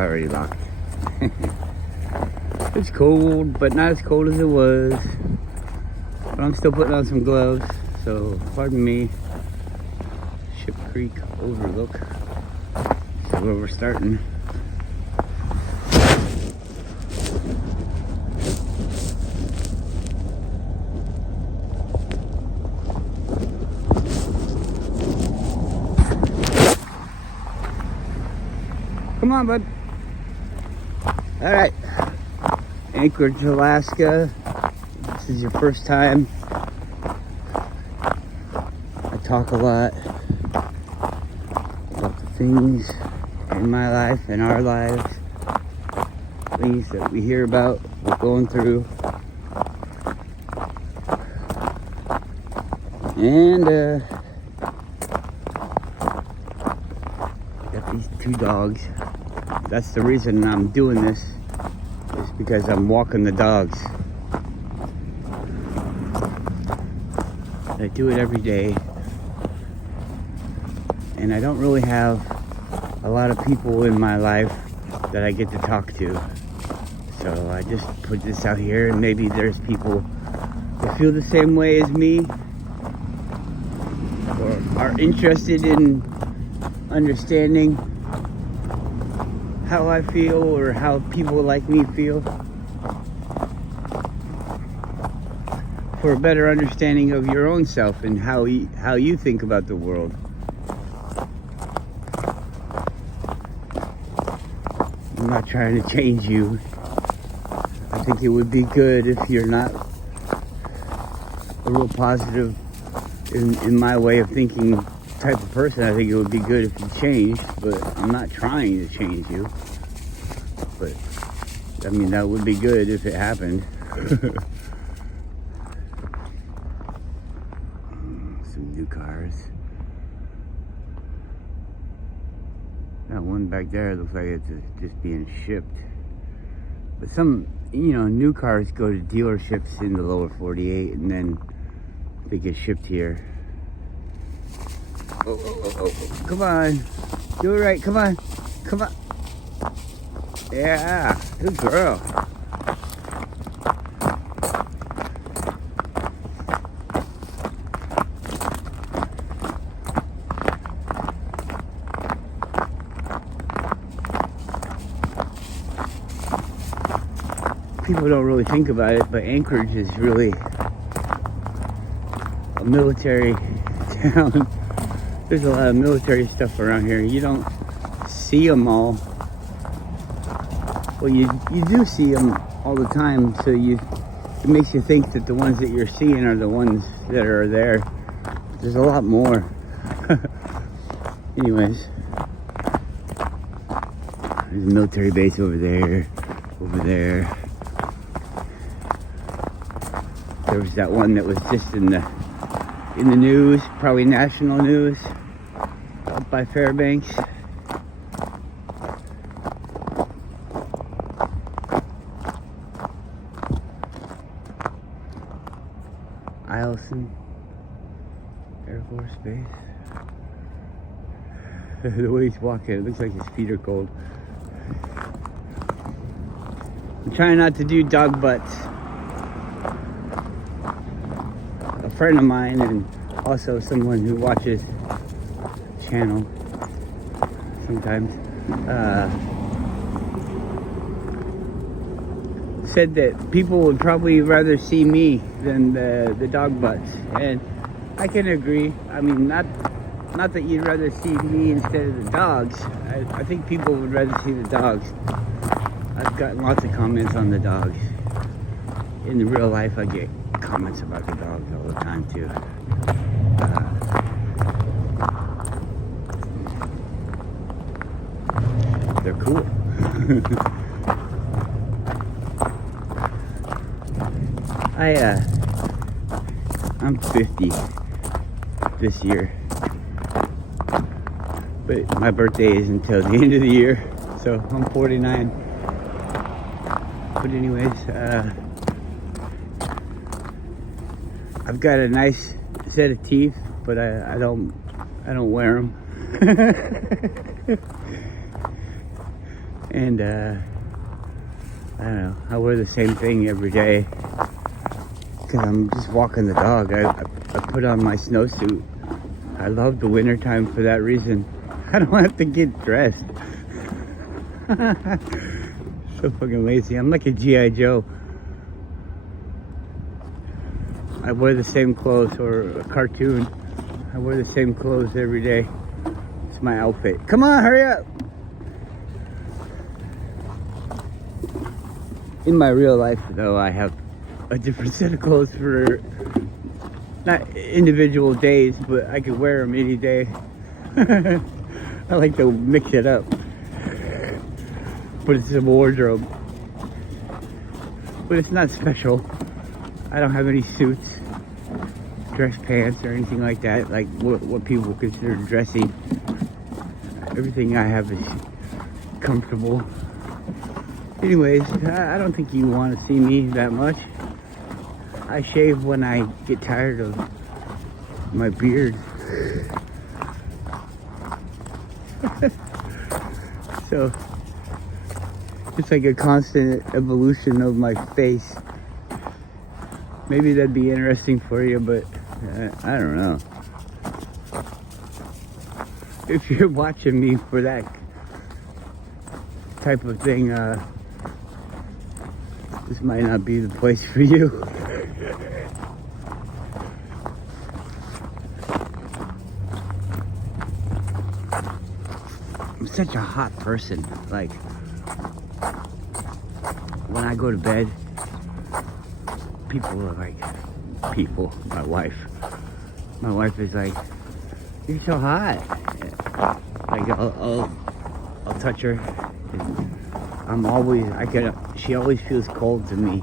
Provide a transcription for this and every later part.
already locked. It's cold, but not as cold as it was. But I'm still putting on some gloves, so pardon me. Ship Creek Overlook. That's where we're starting. Come on, bud. All right. Anchorage, Alaska. This is your first time. I talk a lot about the things in my life and our lives. Things that we hear about, we're going through. And got these two dogs. That's the reason I'm doing this, is because I'm walking the dogs. I do it every day, and I don't really have a lot of people in my life that I get to talk to. So I just put this out here, and maybe there's people who feel the same way as me, or are interested in understanding how I feel or how people like me feel, for a better understanding of your own self and how you think about the world. I'm not trying to change you. I think it would be good if you're not a real positive in my way of thinking type of person. I think it would be good if you changed, but I'm not trying to change you. But I mean, that would be good if it happened. Some new cars. That one back there looks like it's just being shipped. But some, new cars go to dealerships in the lower 48 and then they get shipped here. Oh. Come on. Do it right. Come on. Come on. Yeah. Good girl. People don't really think about it, but Anchorage is really a military town. There's a lot of military stuff around here. You don't see them all. Well, you do see them all the time, so it makes you think that the ones that you're seeing are the ones that are there. There's a lot more. Anyways, there's a military base over there, There was that one that was just in the news, probably national news, up by Fairbanks. Eielson Air Force Base. The way he's walking, it looks like his feet are cold. I'm trying not to do dog butts. A friend of mine, and also someone who watches the channel sometimes, said that people would probably rather see me than the dog butts, and I can agree. I mean, not that you'd rather see me instead of the dogs. I think people would rather see the dogs. I've gotten lots of comments on the dogs. In the real life, I get comments about the dogs all the time too. They're cool. I'm 50 this year, but my birthday is until the end of the year, so I'm 49. But anyways, I've got a nice set of teeth, but I don't wear them. And I don't know, I wear the same thing every day because I'm just walking the dog. I put on my snowsuit. I love the winter time for that reason. I don't have to get dressed. So fucking lazy. I'm like a G.I. Joe. I wear the same clothes, or a cartoon. I wear the same clothes every day. It's my outfit. Come on, hurry up. In my real life, though, I have a different set of clothes for not individual days, but I could wear them any day. I like to mix it up. But it's a wardrobe. But it's not special. I don't have any suits, dress pants, or anything like that, like what people consider dressy. Everything I have is comfortable. Anyways, I don't think you want to see me that much. I shave when I get tired of my beard. So, it's like a constant evolution of my face. Maybe that'd be interesting for you, but I don't know. If you're watching me for that type of thing, this might not be the place for you. I'm such a hot person. Like, when I go to bed, people are like, my wife is like, you're so hot. Like, I'll touch her. She always feels cold to me.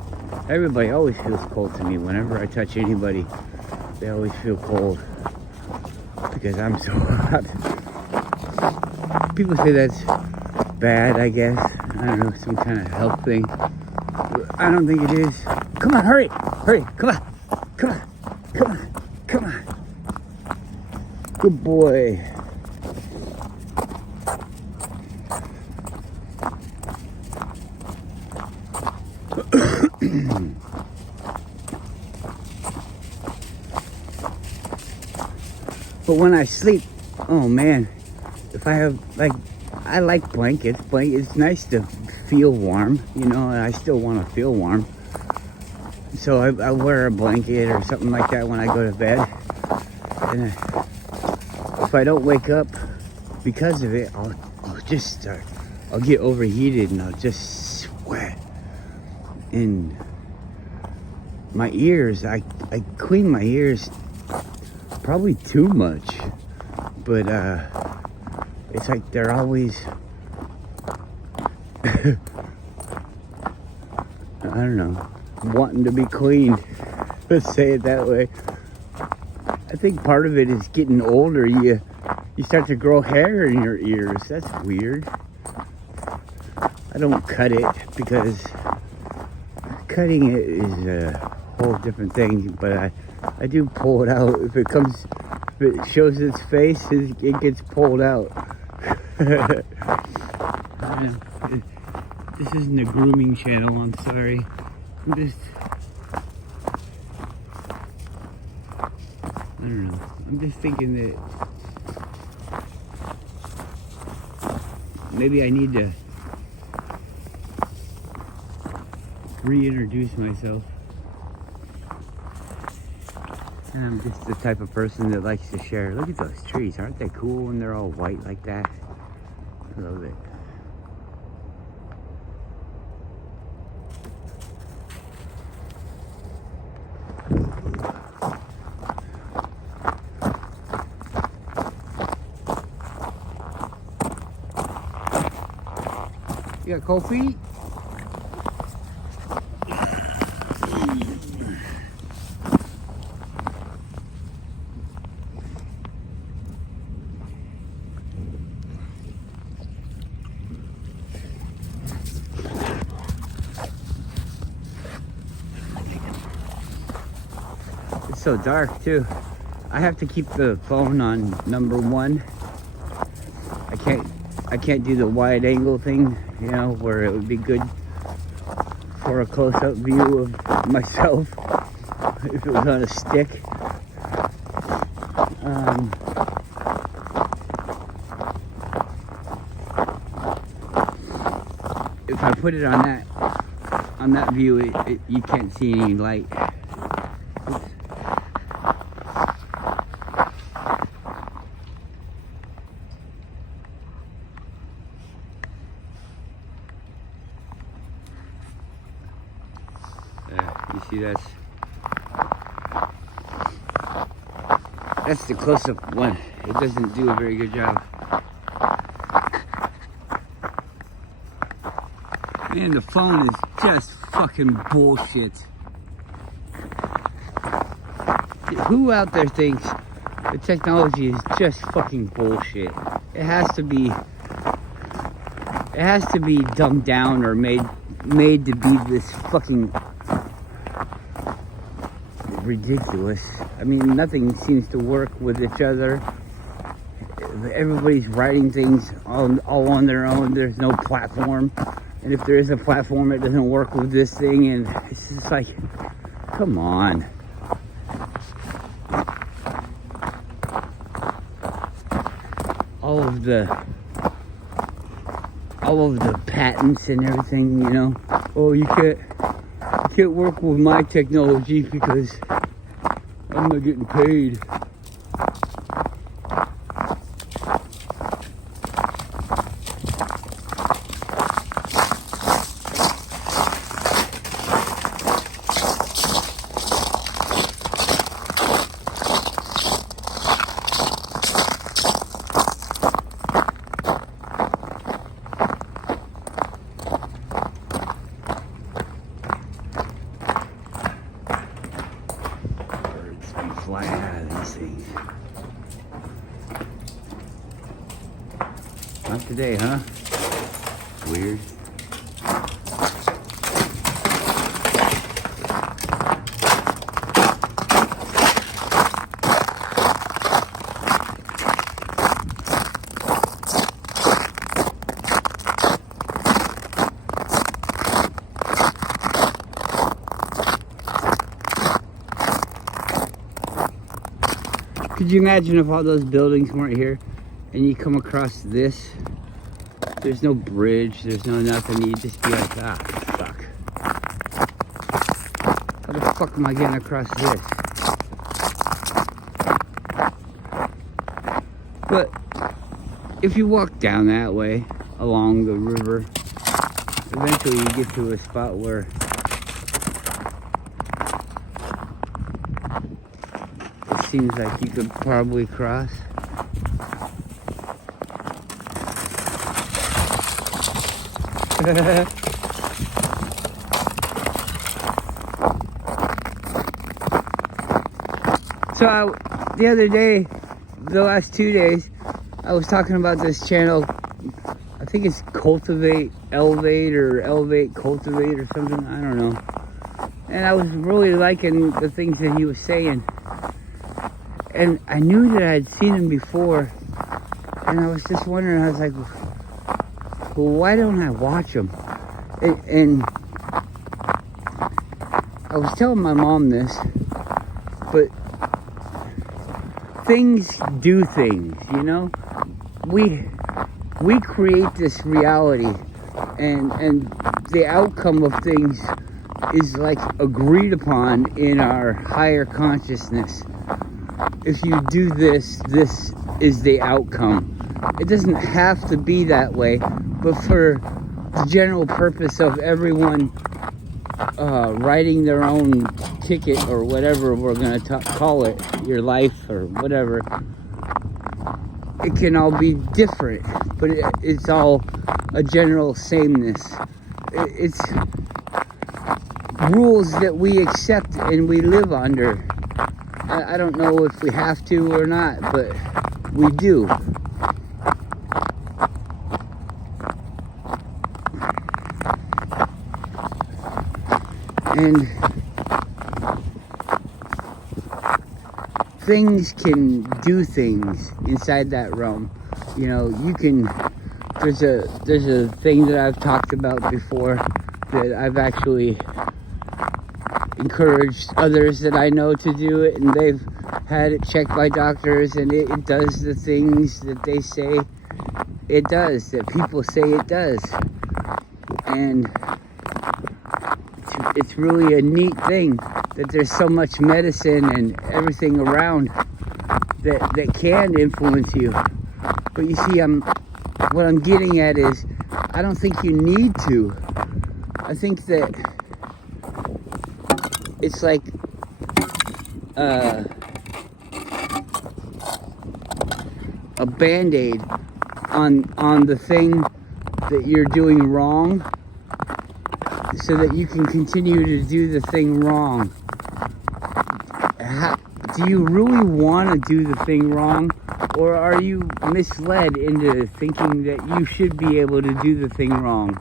Everybody always feels cold to me. Whenever I touch anybody, they always feel cold because I'm so hot. People say that's bad, I guess. I don't know, some kind of health thing. I don't think it is. Come on, hurry, come on. Good boy. But when I sleep, oh man, if I have, like, I like blankets. It's nice to feel warm, you know, and I still want to feel warm. So I wear a blanket or something like that when I go to bed. And if I don't wake up because of it, I'll get overheated and I'll just sweat. And my ears, I clean my ears probably too much, but it's like they're always I don't know, wanting to be cleaned. Let's say it that way. I think part of it is getting older. You start to grow hair in your ears. That's weird. I don't cut it because cutting it is a whole different thing, but I do pull it out. If it shows its face, it gets pulled out. This isn't a grooming channel, I'm sorry. I don't know. I'm just thinking that maybe I need to reintroduce myself. And I'm just the type of person that likes to share. Look at those trees. Aren't they cool when they're all white like that? I love it. You got cold feet? It's so dark too. I have to keep the phone on number 1. I can't I can't do the wide angle thing, you know, where it would be good for a close-up view of myself if it was on a stick. If I put it on that view, you can't see any light. You see that's the close-up one. It doesn't do a very good job. Man, the phone is just fucking bullshit. Who out there thinks the technology is just fucking bullshit? It has to be dumbed down or made to be this fucking ridiculous. I mean, nothing seems to work with each other. Everybody's writing things all on their own. There's no platform. And if there is a platform, it doesn't work with this thing. And it's just like, come on. All of the patents and everything, you know. Oh, you can't work with my technology because I'm not getting paid. Flying out of these things. Not today, huh? Weird. Could you imagine if all those buildings weren't here and you come across this? There's no bridge, there's no nothing. You'd just be like, ah, fuck. How the fuck am I getting across this? But if you walk down that way along the river, eventually you get to a spot where seems like you could probably cross. So the other day, the last 2 days, I was talking about this channel. I think it's Cultivate, Elevate, or Elevate, Cultivate, or something. I don't know. And I was really liking the things that he was saying. And I knew that I had seen him before, and I was just wondering, I was like, well, why don't I watch him? And I was telling my mom this, but things do things, you know? We create this reality, and the outcome of things is like agreed upon in our higher consciousness. If you do this, this is the outcome. It doesn't have to be that way, but for the general purpose of everyone writing their own ticket or whatever we're going to call it, your life or whatever, it can all be different, but it's all a general sameness. It's rules that we accept and we live under. I don't know if we have to or not, but we do. And things can do things inside that realm. You know, you can there's a thing that I've talked about before that I've actually encouraged others that I know to do it, and they've had it checked by doctors, and it does the things that they say it does, that people say it does. And it's really a neat thing that there's so much medicine and everything around that can influence you. But you see, what I'm getting at is, I don't think you need to. I think that it's like a Band-Aid on the thing that you're doing wrong, so that you can continue to do the thing wrong. Do you really want to do the thing wrong, or are you misled into thinking that you should be able to do the thing wrong?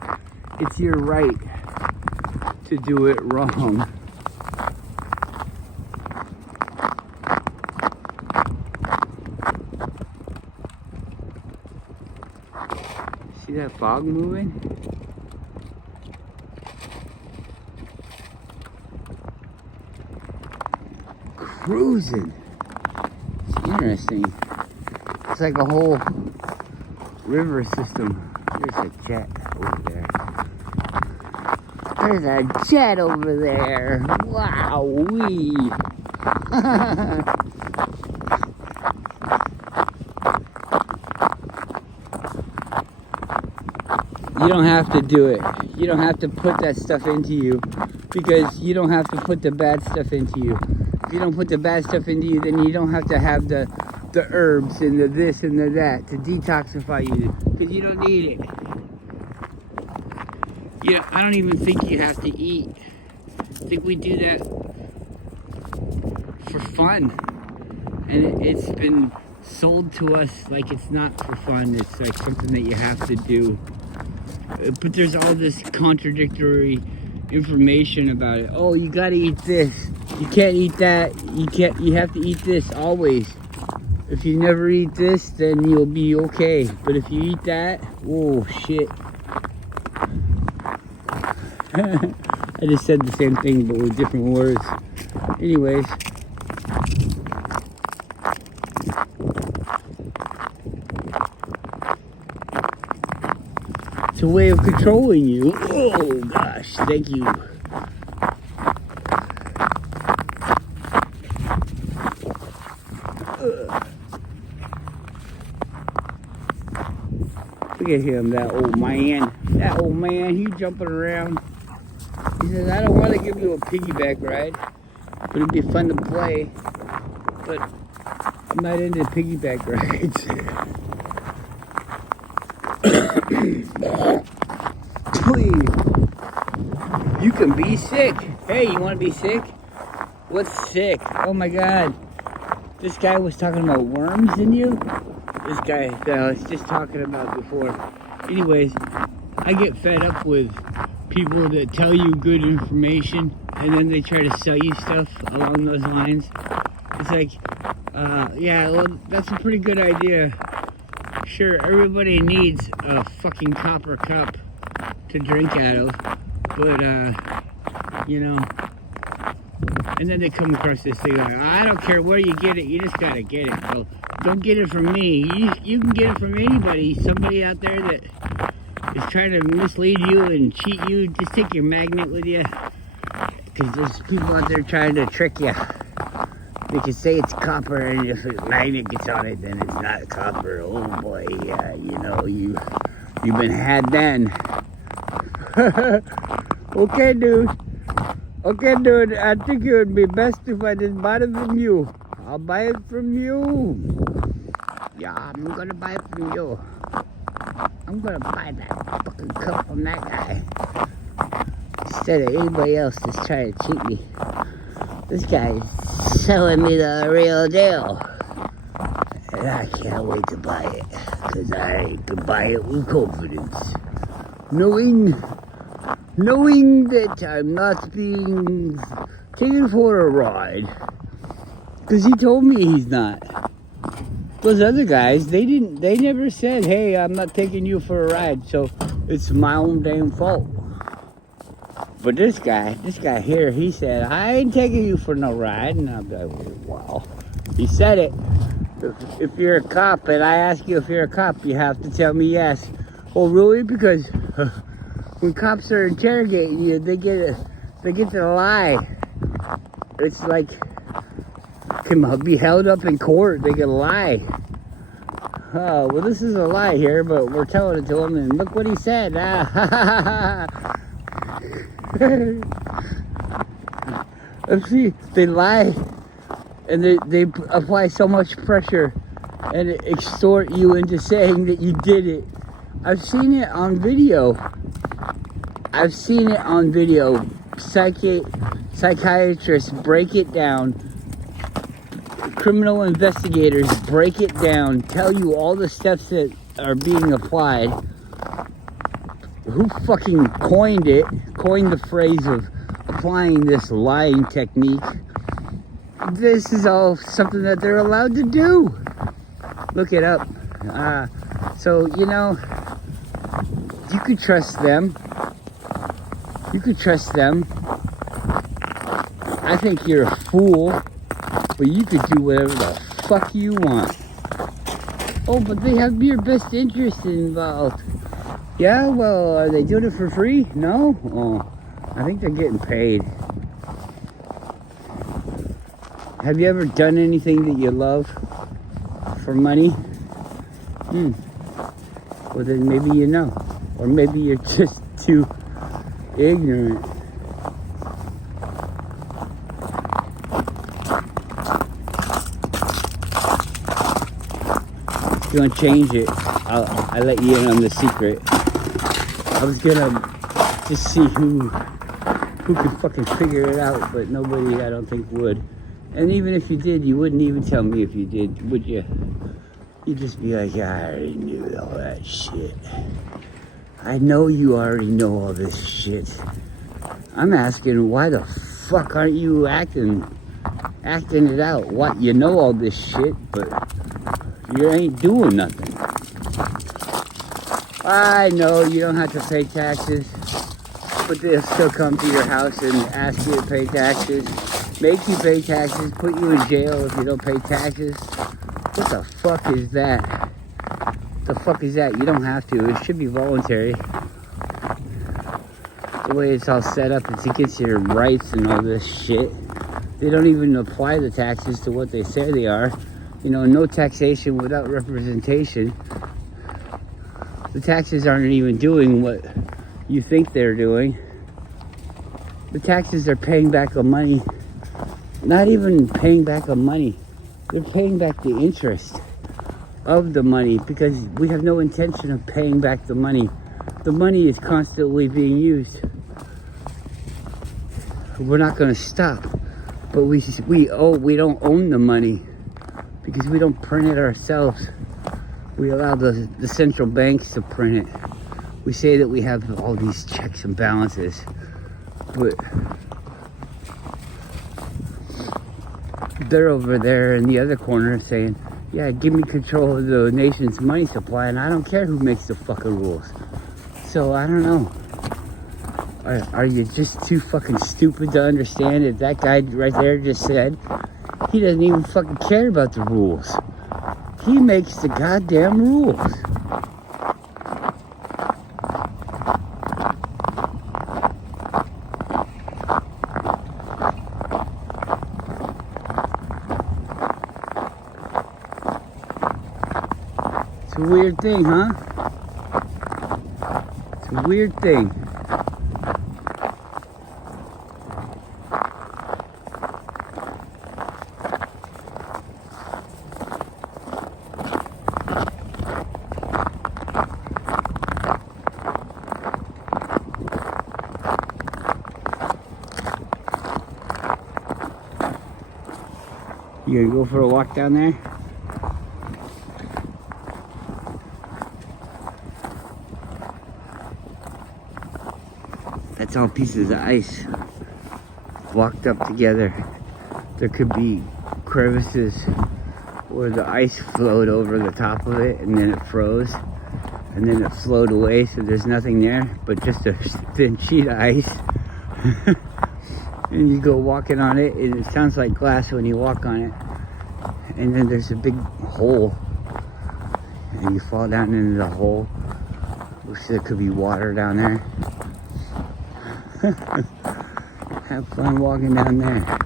It's your right to do it wrong. See that fog moving? Cruising. It's interesting. It's like a whole river system. There's a jet over there. There's a jet over there. Wow-wee. You don't have to do it. You don't have to put that stuff into you, because you don't have to put the bad stuff into you. If you don't put the bad stuff into you, then you don't have to have the herbs and the this and the that to detoxify you, because you don't need it. Yeah, I don't even think you have to eat. I think we do that for fun, and it's been sold to us like it's not for fun. It's like something that you have to do. But there's all this contradictory information about it. Oh, you gotta eat this. You can't eat that. You have to eat this always. If you never eat this, then you'll be okay. But if you eat that, oh shit. I just said the same thing, but with different words. Anyways. It's a way of controlling you. Oh gosh, thank you. Look at him, that old man. That old man, he jumping around. He says, I don't want to give you a piggyback ride, but it'd be fun to play. But I'm not into piggyback rides. Please. You can be sick. Hey, you want to be sick? What's sick? Oh my God. This guy was talking about worms in you? This guy that I was just talking about before. Anyways, I get fed up with people that tell you good information and then they try to sell you stuff along those lines. It's like, yeah, well, that's a pretty good idea. Sure, everybody needs a fucking copper cup to drink out of, but, you know, and then they come across this thing like, I don't care where you get it, you just gotta get it. Well, don't get it from me. You can get it from anybody. Somebody out there that is trying to mislead you and cheat you. Just take your magnet with you, because there's people out there trying to trick you. They can say it's copper, and if a magnet gets on it, then it's not copper. Oh boy, yeah, you know, you've been had then. Okay, dude. Okay, dude, I think it would be best if I just bought it from you. I'll buy it from you. Yeah, I'm gonna buy it from you. I'm gonna buy that fucking cup from that guy, instead of anybody else that's trying to cheat me. This guy's selling me the real deal, and I can't wait to buy it, because I can buy it with confidence, knowing that I'm not being taken for a ride, because he told me he's not. Those other guys, they never said, hey, I'm not taking you for a ride, so it's my own damn fault. But this guy here, he said, I ain't taking you for no ride. And I'm like, wow. He said it. If you're a cop and I ask you if you're a cop, you have to tell me yes. Oh, really? Because when cops are interrogating you, they get to lie. It's like, can be held up in court. They can lie. Oh, well, this is a lie here, but we're telling it to him, and look what he said. See, they lie, and they apply so much pressure and extort you into saying that you did it. I've seen it on video. Psychiatrists break it down. Criminal investigators break it down, tell you all the steps that are being applied. Who fucking coined the phrase of applying this lying technique? This is all something that they're allowed to do. Look it up. So, you know, you could trust them. I think you're a fool, but you could do whatever the fuck you want. Oh, but they have your best interest involved. Yeah, well, are they doing it for free? No? Oh, I think they're getting paid. Have you ever done anything that you love for money? Well, then maybe you know. Or maybe you're just too ignorant. If you want to change it, I'll let you in on the secret. I was gonna just see who could fucking figure it out, but nobody, I don't think, would. And even if you did, you wouldn't even tell me if you did, would you? You'd just be like, yeah, I already knew all that shit. I know you already know all this shit. I'm asking, why the fuck aren't you acting it out? What, you know all this shit, but you ain't doing nothing. I know you don't have to pay taxes, but they'll still come to your house and ask you to pay taxes, make you pay taxes, put you in jail if you don't pay taxes. What the fuck is that? The fuck is that? You don't have to. It should be voluntary. The way it's all set up, it's against your rights and all this shit. They don't even apply the taxes to what they say they are. You know, no taxation without representation. The taxes aren't even doing what you think they're doing. The taxes are paying back the money. Not even paying back the money. They're paying back the interest of the money because we have no intention of paying back the money. The money is constantly being used. We're not going to stop, but we don't own the money because we don't print it ourselves. We allow the central banks to print it. We say that we have all these checks and balances, but they're over there in the other corner saying, yeah, give me control of the nation's money supply, and I don't care who makes the fucking rules. So, I don't know. Are you just too fucking stupid to understand that that guy right there just said he doesn't even fucking care about the rules? He makes the goddamn rules. It's a weird thing, huh? It's a weird thing. You gonna go for a walk down there? That's all pieces of ice walked up together. There could be crevices where the ice flowed over the top of it, and then it froze, and then it flowed away, so there's nothing there but just a thin sheet of ice. And you go walking on it, and it sounds like glass when you walk on it. And then there's a big hole, and you fall down into the hole. Looks like there could be water down there. Have fun walking down there.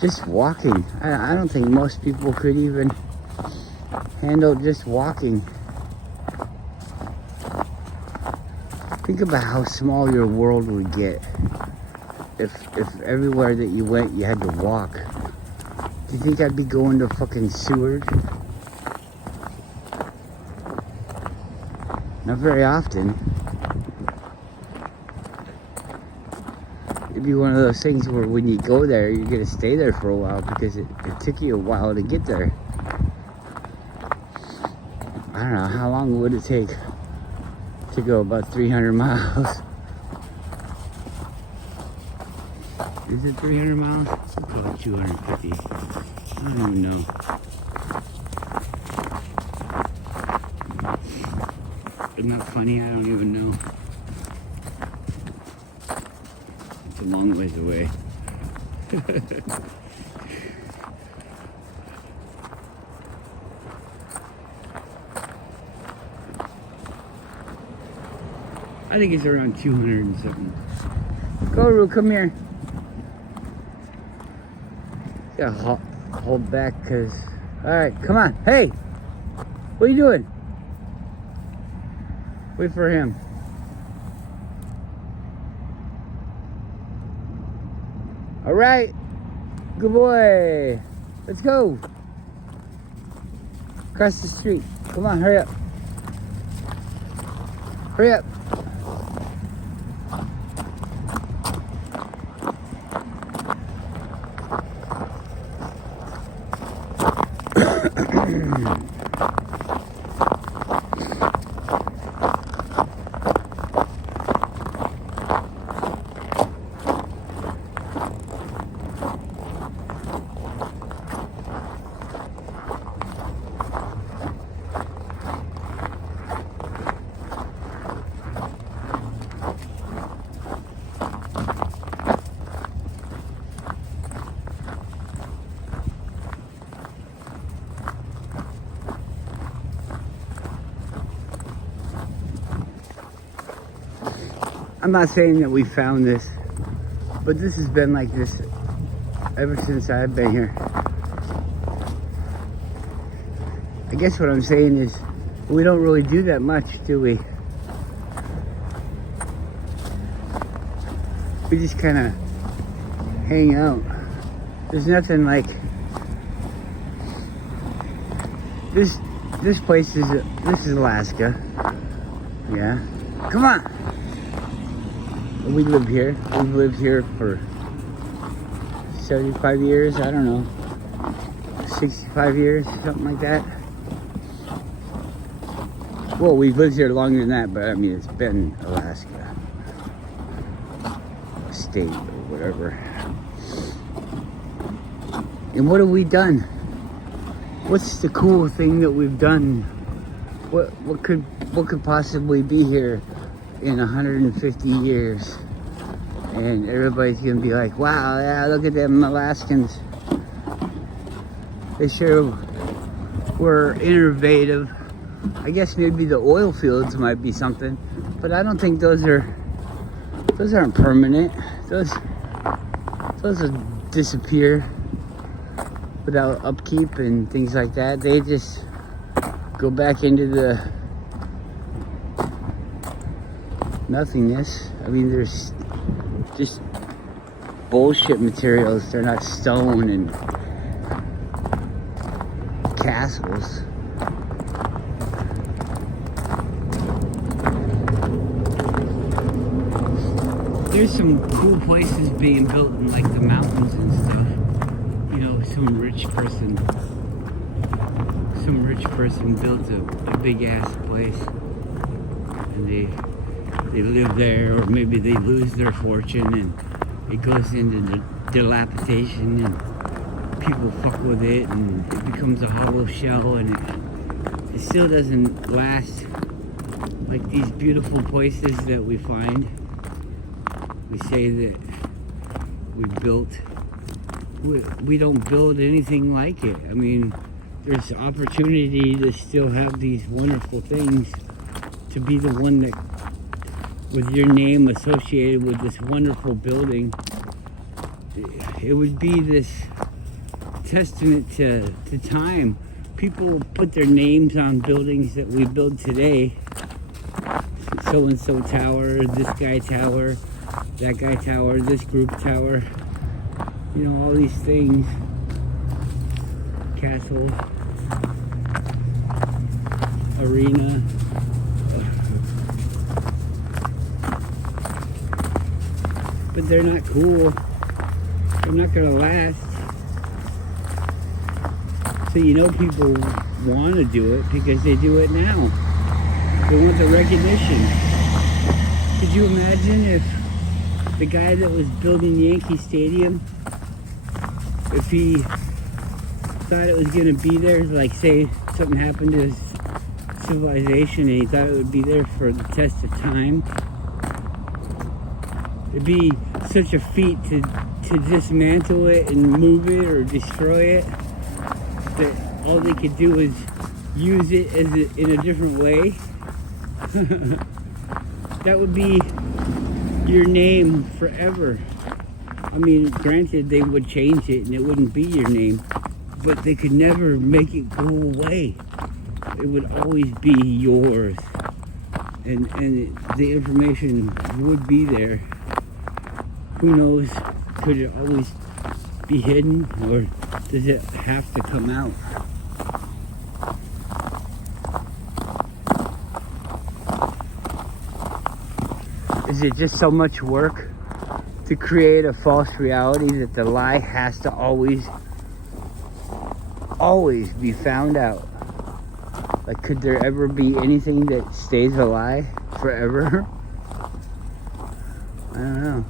Just walking. I don't think most people could even handle just walking. Think about how small your world would get if everywhere that you went you had to walk. Do you think I'd be going to fucking Seward? Not very often. It'd be one of those things where when you go there, you're gonna stay there for a while because it took you a while to get there. I don't know, how long would it take to go about 300 miles? Is it 300 miles? We'll call it 250. I don't even know. Isn't that funny? I don't even know. It's a long ways away. I think it's around 200 and something. Goru, come here. Gotta hold back because... Alright, come on. Hey! What are you doing? Wait for him. Alright. Good boy. Let's go. Across the street. Come on, hurry up. Hurry up. I'm not saying that we found this, but this has been like this ever since I've been here. I guess what I'm saying is we don't really do that much, do we? We just kind of hang out. There's nothing like this. This place is Alaska. Yeah, come on. We live here. We've lived here for 75 years. I don't know, 65 years, something like that. Well, we've lived here longer than that, but I mean, it's been Alaska, state or whatever. And what have we done? What's the cool thing that we've done? What could possibly be here in 150 years? And everybody's gonna be like, wow, yeah, look at them Alaskans. They sure were innovative. I guess maybe the oil fields might be something, but I don't think those aren't permanent. Those will disappear without upkeep and things like that. They just go back into the nothingness. I mean, there's just bullshit materials. They're not stone and castles. There's some cool places being built in like the mountains and stuff. You know, some rich person built a big ass place, and they live there, or maybe they lose their fortune and it goes into dilapidation and people fuck with it and it becomes a hollow shell, and it still doesn't last like these beautiful places that we find. We say that we built, we don't build anything like it. I mean, there's opportunity to still have these wonderful things, to be the one that, with your name associated with this wonderful building. It would be this testament to time. People put their names on buildings that we build today. So-and-so tower, this guy tower, that guy tower, this group tower. You know, all these things. Castle. Arena. But they're not cool. They're not gonna last. So you know people want to do it because they do it now. They want the recognition. Could you imagine if the guy that was building Yankee Stadium, if he thought it was gonna be there, like say something happened to his civilization and he thought it would be there for the test of time? It'd be such a feat to dismantle it and move it or destroy it, that all they could do is use it as in a different way. That would be your name forever. I mean, granted, they would change it and it wouldn't be your name, but they could never make it go away. It would always be yours, and the information would be there. Who knows? Could it always be hidden, or does it have to come out? Is it just so much work to create a false reality that the lie has to always be found out? Like, could there ever be anything that stays a lie forever? I don't know.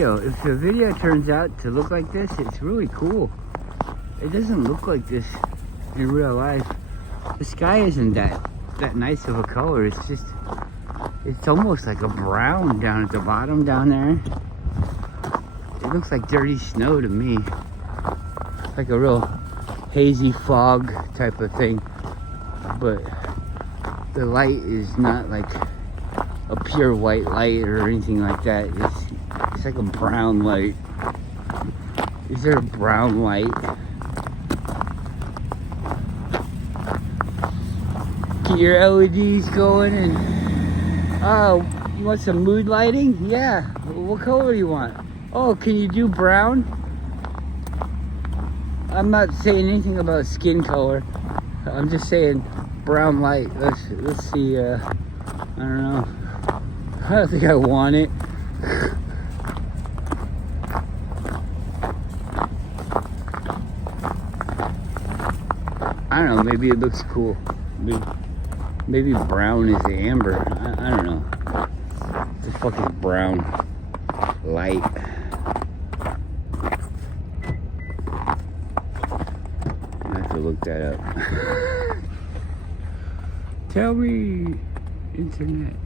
If the video turns out to look like this, it's really cool. It doesn't look like this in real life. The sky isn't that nice of a color. It's just, it's almost like a brown down at the bottom down there. It looks like dirty snow to me. Like a real hazy fog type of thing. But the light is not like a pure white light or anything like that. It's like a brown light. Is there a brown light? Get your LEDs going and... Oh, you want some mood lighting? Yeah. What color do you want? Oh, can you do brown? I'm not saying anything about skin color. I'm just saying brown light. Let's see. I don't know. I don't think I want it. I don't know, maybe it looks cool. Maybe brown is the amber. I don't know. The fuck is brown light? I have to look that up. Tell me, internet.